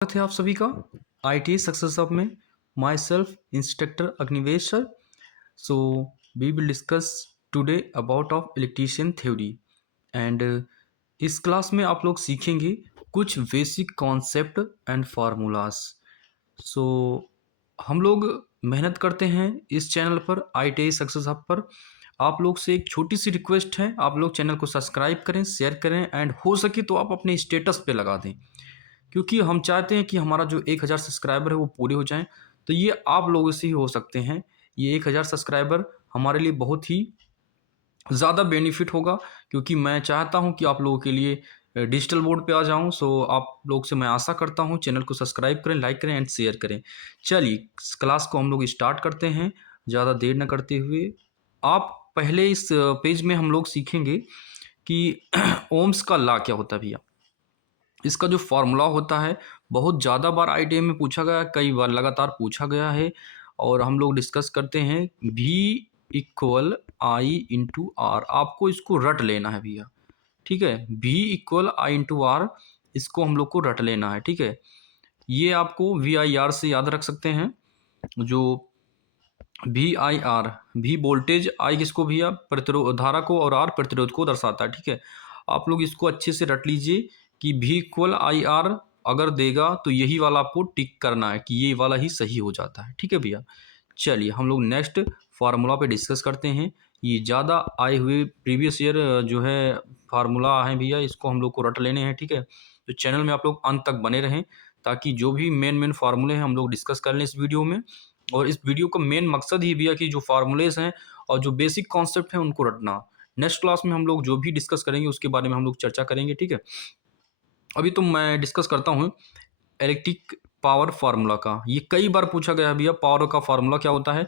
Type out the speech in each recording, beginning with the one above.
स्वागत है आप सभी का ITA सक्सेस हब में। Myself instructor Agnivesh sir. So we will discuss today about of electrician theory and इस क्लास में आप लोग सीखेंगे कुछ basic concept and formulas. So हम लोग मेहनत करते हैं इस चैनल पर ITA सक्सेस हब पर। आप लोग से एक छोटी सी रिक्वेस्ट है, आप लोग चैनल को सब्सक्राइब करें, शेयर करें एंड हो सके तो आप अपने स्टेटस पे लगा दें, क्योंकि हम चाहते हैं कि हमारा जो 1000 सब्सक्राइबर है वो पूरे हो जाएं। तो ये आप लोगों से ही हो सकते हैं। ये 1000 सब्सक्राइबर हमारे लिए बहुत ही ज़्यादा बेनिफिट होगा, क्योंकि मैं चाहता हूं कि आप लोगों के लिए डिजिटल बोर्ड पे आ जाऊं। सो आप लोग से मैं आशा करता हूं चैनल को सब्सक्राइब करें, लाइक करें एंड शेयर करें। चलिए इस क्लास को हम लोग स्टार्ट करते हैं ज़्यादा देर न करते हुए। आप पहले इस पेज में हम लोग सीखेंगे कि ओम्स का लॉ क्या होता है भैया। इसका जो फार्मूला होता है बहुत ज़्यादा बार ITA में पूछा गया, कई बार लगातार पूछा गया है और हम लोग डिस्कस करते हैं। V equal I into R, आपको इसको रट लेना है भैया, ठीक है। V equal I into R, इसको हम लोग को रट लेना है, ठीक है। ये आपको VIR से याद रख सकते हैं। जो VIR, V वोल्टेज, I किसको भैया प्रतिरोध धारा को और R प्रतिरोध को दर्शाता है, ठीक है। आप लोग इसको अच्छे से रट लीजिए कि V इक्वल आई आर अगर देगा तो यही वाला आपको टिक करना है कि ये वाला ही सही हो जाता है, ठीक है भैया। चलिए हम लोग नेक्स्ट फार्मूला पे डिस्कस करते हैं। ये ज़्यादा आए हुए प्रीवियस ईयर जो है फार्मूला है भैया, इसको हम लोग को रट लेने हैं, ठीक है। तो चैनल में आप लोग अंत तक बने रहें ताकि जो भी मेन फार्मूले हैं हम लोग डिस्कस कर लें इस वीडियो में। और इस वीडियो का मेन मकसद ही भैया कि जो फार्मूलेस हैं और जो बेसिक कॉन्सेप्ट हैं उनको रटना। नेक्स्ट क्लास में हम लोग जो भी डिस्कस करेंगे उसके बारे में हम लोग चर्चा करेंगे, ठीक है। अभी तो मैं डिस्कस करता हूँ इलेक्ट्रिक पावर फार्मूला का। ये कई बार पूछा गया है भैया, पावर का फार्मूला क्या होता है।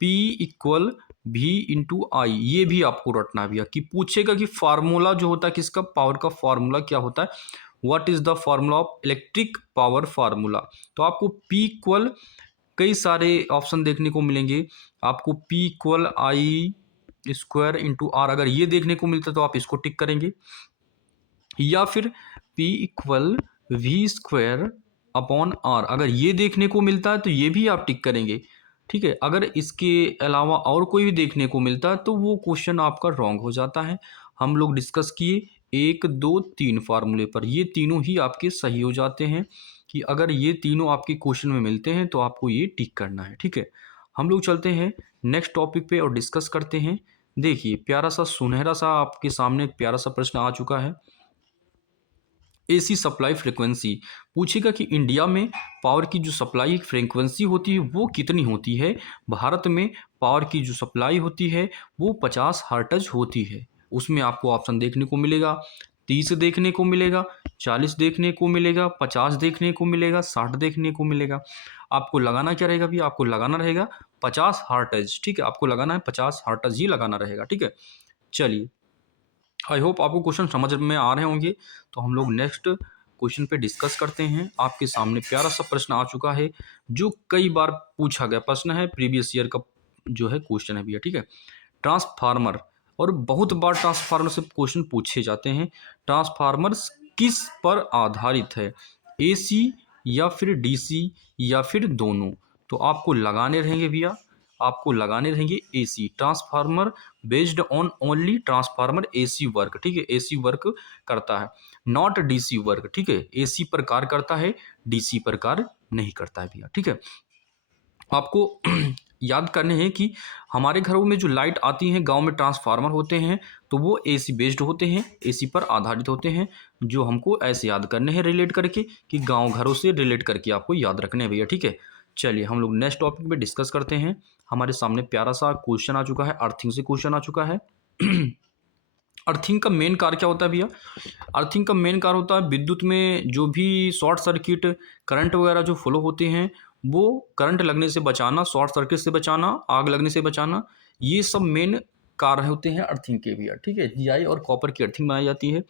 P इक्वल V इंटू आई, ये भी आपको रटना है भैया कि पूछेगा कि फार्मूला जो होता है किसका, पावर का फार्मूला क्या होता है। What is the formula of electric power formula. तो आपको P इक्वल कई सारे ऑप्शन देखने को मिलेंगे। आपको P equal I square into R, अगर ये देखने को मिलता है तो आप इसको टिक करेंगे, या फिर P equal V square upon R, अगर ये देखने को मिलता है तो ये भी आप टिक करेंगे, ठीक है। अगर इसके अलावा और कोई भी देखने को मिलता है तो वो क्वेश्चन आपका रॉन्ग हो जाता है। हम लोग डिस्कस किए 1 2 3 फार्मूले पर, ये तीनों ही आपके सही हो जाते हैं कि अगर ये तीनों आपके क्वेश्चन में मिलते हैं तो आपको ये टिक करना है, ठीक है। हम लोग चलते हैं नेक्स्ट टॉपिक पे और डिस्कस करते हैं। देखिए प्यारा सा सुनहरा सा आपके सामने एक प्यारा सा प्रश्न आ चुका है। AC सप्लाई फ्रीक्वेंसी पूछेगा कि इंडिया में पावर की जो सप्लाई फ्रीक्वेंसी होती है वो कितनी होती है। भारत में पावर की जो सप्लाई होती है वो 50 हर्ट्ज होती है। उसमें आपको ऑप्शन देखने को मिलेगा, 30 देखने को मिलेगा, 40 देखने को मिलेगा, 50 देखने को मिलेगा, 60 देखने को मिलेगा। आपको लगाना क्या रहेगा भैया, आपको लगाना रहेगा 50 हर्ट्ज, ठीक है। आपको लगाना है 50 हर्ट्ज ही लगाना रहेगा, ठीक है। चलिए आई होप आपको क्वेश्चन समझ में आ रहे होंगे। तो हम लोग नेक्स्ट क्वेश्चन पे डिस्कस करते हैं। आपके सामने प्यारा सा प्रश्न आ चुका है जो कई बार पूछा गया प्रश्न है, प्रीवियस ईयर का जो है क्वेश्चन है भैया, ठीक है। ट्रांसफार्मर, और बहुत बार ट्रांसफार्मर से क्वेश्चन पूछे जाते हैं। ट्रांसफार्मर्स किस पर आधारित है, AC या फिर DC या फिर दोनों। तो आपको लगाने रहेंगे भैया, आपको लगाने रहेंगे AC, transformer based on only transformer AC work, ठीक है। AC वर्क करता है, नॉट DC वर्क, ठीक है। AC पर कार्य करता है, DC पर कार्य नहीं करता है भैया, ठीक है। आपको याद करने हैं कि हमारे घरों में जो लाइट आती हैं गांव में ट्रांसफार्मर होते हैं तो वो AC बेस्ड होते हैं, AC पर आधारित होते हैं। जो हमको ऐसे याद करने हैं रिलेट करके कि गांव घरों से रिलेट करके आपको याद रखने हैं भैया, ठीक है। चलिए हम लोग नेक्स्ट टॉपिक पे डिस्कस करते हैं। हमारे सामने प्यारा सा क्वेश्चन आ चुका है, अर्थिंग से क्वेश्चन आ चुका है। अर्थिंग का मेन कार्य क्या होता है भैया। अर्थिंग का मेन कार्य होता है विद्युत में जो भी शॉर्ट सर्किट करंट वगैरह जो फ्लो होते हैं वो करंट लगने से बचाना, शॉर्ट सर्किट से बचाना, आग लगने से बचाना, ये सब मेन कार्य होते हैं अर्थिंग के भैया, ठीक है। GI और कॉपर की अर्थिंग बनाई जाती है।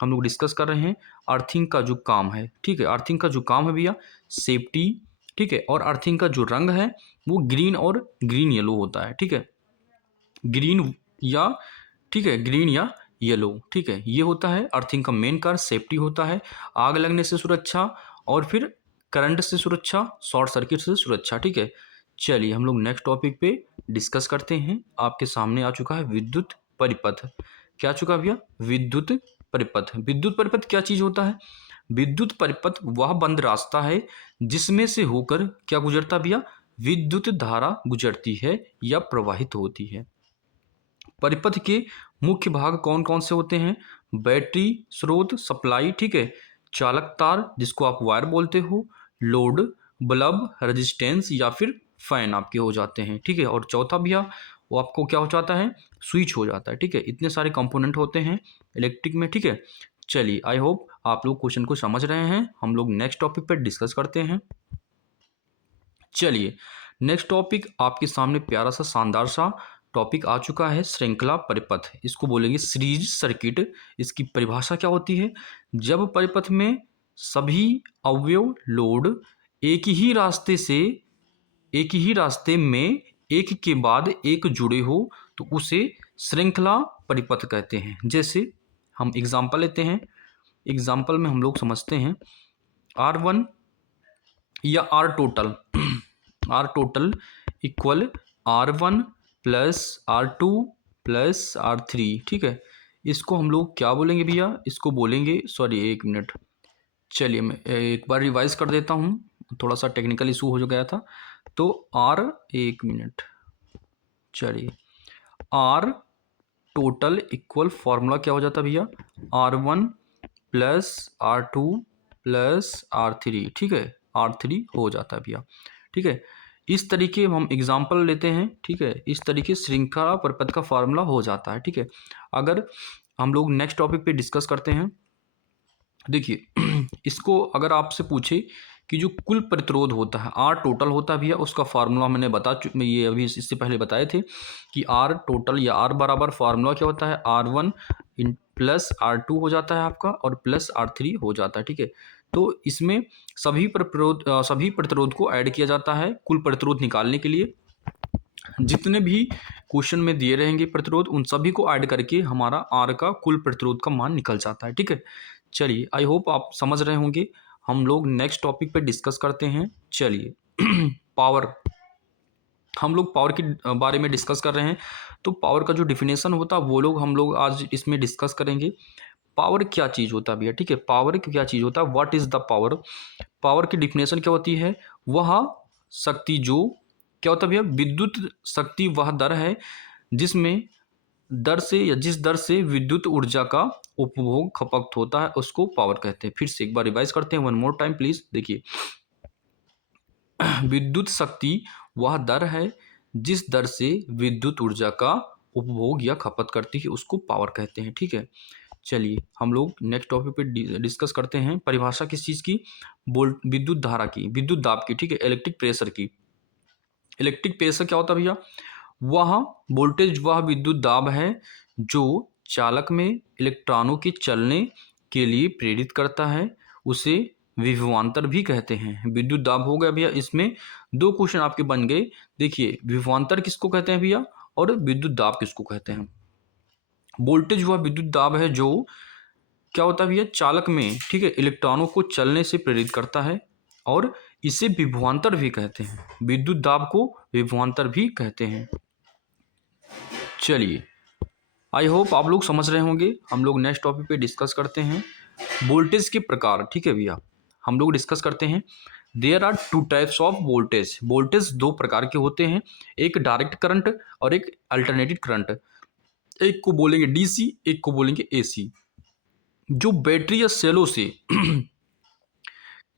हम लोग डिस्कस कर रहे हैं अर्थिंग का जो काम है, ठीक है। अर्थिंग का जो काम है भैया सेफ्टी, ठीक है। और अर्थिंग का जो रंग है वो ग्रीन और ग्रीन येलो होता है, ठीक है। ग्रीन या, ठीक है, ग्रीन या येलो, ठीक है। ये होता है अर्थिंग का मेन कार्य, सेफ्टी होता है, आग लगने से सुरक्षा, और फिर करंट से सुरक्षा, शॉर्ट सर्किट से सुरक्षा, ठीक है। चलिए हम लोग नेक्स्ट टॉपिक पे डिस्कस करते हैं। आपके सामने आ चुका है विद्युत परिपथ। क्या आ चुका है भैया? विद्युत परिपथ। विद्युत परिपथ क्या चीज होता है? विद्युत परिपथ वह बंद रास्ता है जिसमें से होकर क्या गुजरता भैया? विद्युत धारा गुजरती है या प्रवाहित होती है। परिपथ के मुख्य भाग कौन कौन से होते हैं? बैटरी, स्रोत, सप्लाई, ठीक है, चालक तार जिसको आप वायर बोलते हो, लोड, बल्ब, रेजिस्टेंस या फिर फैन आपके हो जाते हैं, ठीक है। और चौथा भैया वो आपको क्या हो जाता है? स्विच हो जाता है, ठीक है। इतने सारे कंपोनेंट होते हैं इलेक्ट्रिक में, ठीक है। चलिए आई होप आप लोग क्वेश्चन को समझ रहे हैं। हम लोग नेक्स्ट टॉपिक पर डिस्कस करते हैं। चलिए नेक्स्ट टॉपिक आपके सामने प्यारा सा शानदार सा टॉपिक आ चुका है, श्रृंखला परिपथ। इसको बोलेंगे सीरीज सर्किट। इसकी परिभाषा क्या होती है? जब परिपथ में सभी अवयव लोड एक ही रास्ते में एक के बाद एक जुड़े हो तो उसे श्रृंखला परिपथ कहते हैं। जैसे हम एग्जांपल लेते हैं। एग्जांपल में हम लोग समझते हैं R1 या R total R total equal R1 plus R2 plus R3, ठीक है। इसको हम लोग क्या बोलेंगे भैया? इसको बोलेंगे, सॉरी एक मिनट, चलिए मैं एक बार रिवाइज कर देता हूँ, थोड़ा सा टेक्निकल इशू हो गया था। तो एक मिनट, चलिए R टोटल इक्वल फॉर्मूला क्या हो जाता भैया? R1 plus R2 plus R3, ठीक है, R3 हो जाता है भैया, ठीक है। इस तरीके हम एग्जाम्पल लेते हैं, ठीक है। इस तरीके श्रृंखला परिपथ का फार्मूला हो जाता है, ठीक है। अगर हम लोग नेक्स्ट टॉपिक पे डिस्कस करते हैं, देखिए इसको अगर आपसे पूछे कि जो कुल प्रतिरोध होता है R टोटल होता है भैया, उसका फार्मूला मैंने ये अभी इससे पहले बताए थे कि R टोटल या R बराबर फार्मूला क्या होता है? R1 प्लस R2 हो जाता है आपका और प्लस R3 हो जाता है, ठीक है। तो इसमें सभी प्रतिरोध को ऐड किया जाता है कुल प्रतिरोध निकालने के लिए। जितने भी क्वेश्चन में दिए रहेंगे प्रतिरोध, उन सभी को ऐड करके हमारा R का कुल प्रतिरोध का मान निकल जाता है, ठीक है। चलिए आई होप आप समझ रहे होंगे। हम लोग नेक्स्ट टॉपिक पे डिस्कस करते हैं। चलिए पावर, हम लोग पावर के बारे में डिस्कस कर रहे हैं। तो पावर का जो डिफिनेशन होता है वो हम लोग आज इसमें डिस्कस करेंगे। पावर क्या चीज़ होता है भैया? ठीक है, पावर क्या चीज़ होता है? What is the power? Power की डिफिनेशन क्या होती है? वह शक्ति जो क्या होता है भैया? विद्युत शक्ति वह दर है जिसमें दर से या जिस दर से विद्युत ऊर्जा का उपभोग खपत होता है उसको पावर कहते हैं। फिर से एक बार रिवाइज करते हैं, वन मोर टाइम प्लीज। देखिए विद्युत शक्ति वह दर है जिस दर से विद्युत ऊर्जा का उपभोग या खपत करती है उसको पावर कहते हैं, ठीक है। चलिए हम लोग नेक्स्ट टॉपिक पे डिस्कस करते हैं। परिभाषा किस चीज़ की? विद्युत धारा की, विद्युत दाब की, ठीक है, इलेक्ट्रिक प्रेशर की। इलेक्ट्रिक प्रेशर क्या होता है भैया? वह वोल्टेज, वह विद्युत दाब है जो चालक में इलेक्ट्रॉनों के चलने के लिए प्रेरित करता है, उसे विभवांतर भी कहते हैं। विद्युत दाब हो गया भैया। इसमें दो क्वेश्चन आपके बन गए। देखिए विभवांतर किसको कहते हैं भैया और विद्युत दाब किसको कहते हैं? वोल्टेज वह विद्युत दाब है जो क्या होता है भैया? चालक में, ठीक है, इलेक्ट्रॉनों को चलने से प्रेरित करता है और इसे विभवांतर भी कहते हैं। विद्युत दाब को विभवांतर भी कहते हैं। चलिए आई होप आप लोग समझ रहे होंगे। हम लोग नेक्स्ट टॉपिक पे डिस्कस करते हैं वोल्टेज के प्रकार, ठीक है भैया। हम लोग डिस्कस करते हैं there are two types of voltage. Voltage दो प्रकार के होते हैं, एक डायरेक्ट करंट और एक अल्टरनेटिव करंट। एक को बोलेंगे डीसी, एक को बोलेंगे एसी। जो बैटरी या सेलों से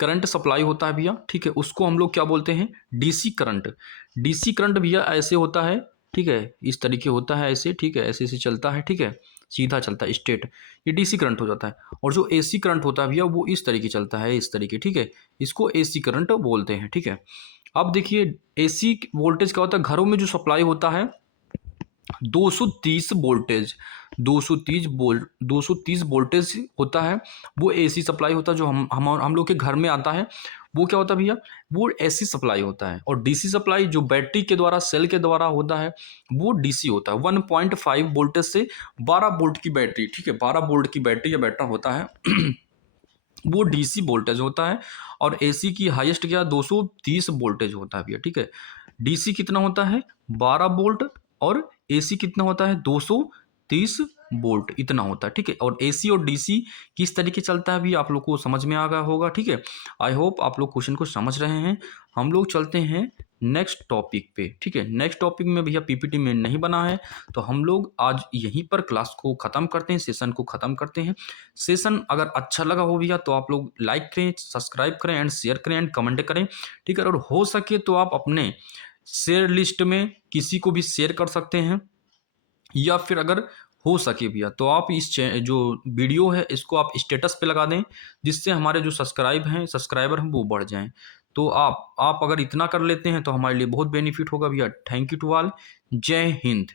करंट सप्लाई होता है भैया, ठीक है, उसको हम लोग क्या बोलते हैं? DC current. डीसी करंट भैया ऐसे होता है, ठीक है, इस तरीके होता है ऐसे, ठीक है, ऐसे ऐसे चलता है, ठीक है, सीधा चलता है स्ट्रेट, ये डीसी करंट हो जाता है। और जो एसी करंट होता है भैया वो इस तरीके चलता है, इस तरीके, ठीक है, इसको एसी करंट बोलते हैं, ठीक है। अब देखिए एसी वोल्टेज क्या होता है? घरों में जो सप्लाई होता है 230 वोल्टेज, 230 वोल्टेज होता है, वो एसी सप्लाई होता है। जो हम लोग के घर में आता है वो क्या होता है भैया? वो एसी सप्लाई होता है। और डीसी सप्लाई जो बैटरी के द्वारा, सेल के द्वारा होता है वो डीसी होता है। 1.5 वोल्टेज से 12 वोल्ट की बैटरी, ठीक है, 12 वोल्ट की बैटरी या बैटरा होता है वो डीसी वोल्टेज होता है और एसी की हाईएस्ट क्या 230 वोल्टेज होता है भैया, ठीक है। डीसी कितना होता है 12 वोल्ट और एसी कितना होता है 230 वोल्ट इतना होता है, ठीक है। और एसी और डीसी किस तरीके चलता है भी आप लोग को समझ में आ गया होगा, ठीक है। आई होप आप लोग क्वेश्चन को समझ रहे हैं। हम लोग चलते हैं नेक्स्ट टॉपिक पे, ठीक है। नेक्स्ट टॉपिक में भैया पीपीटी में नहीं बना है, तो हम लोग आज यहीं पर क्लास को ख़त्म करते हैं, सेशन को ख़त्म करते हैं। सेशन अगर अच्छा लगा हो भैया तो आप लोग लाइक करें, सब्सक्राइब करें एंड शेयर करें एंड कमेंट करें, ठीक है। और हो सके तो आप अपने शेयर लिस्ट में किसी को भी शेयर कर सकते हैं, या फिर अगर हो सके भैया तो आप इस जो वीडियो है इसको आप स्टेटस पे लगा दें, जिससे हमारे जो सब्सक्राइबर हैं वो बढ़ जाएं। तो आप अगर इतना कर लेते हैं तो हमारे लिए बहुत बेनिफिट होगा भैया। Thank you to all. जय हिंद।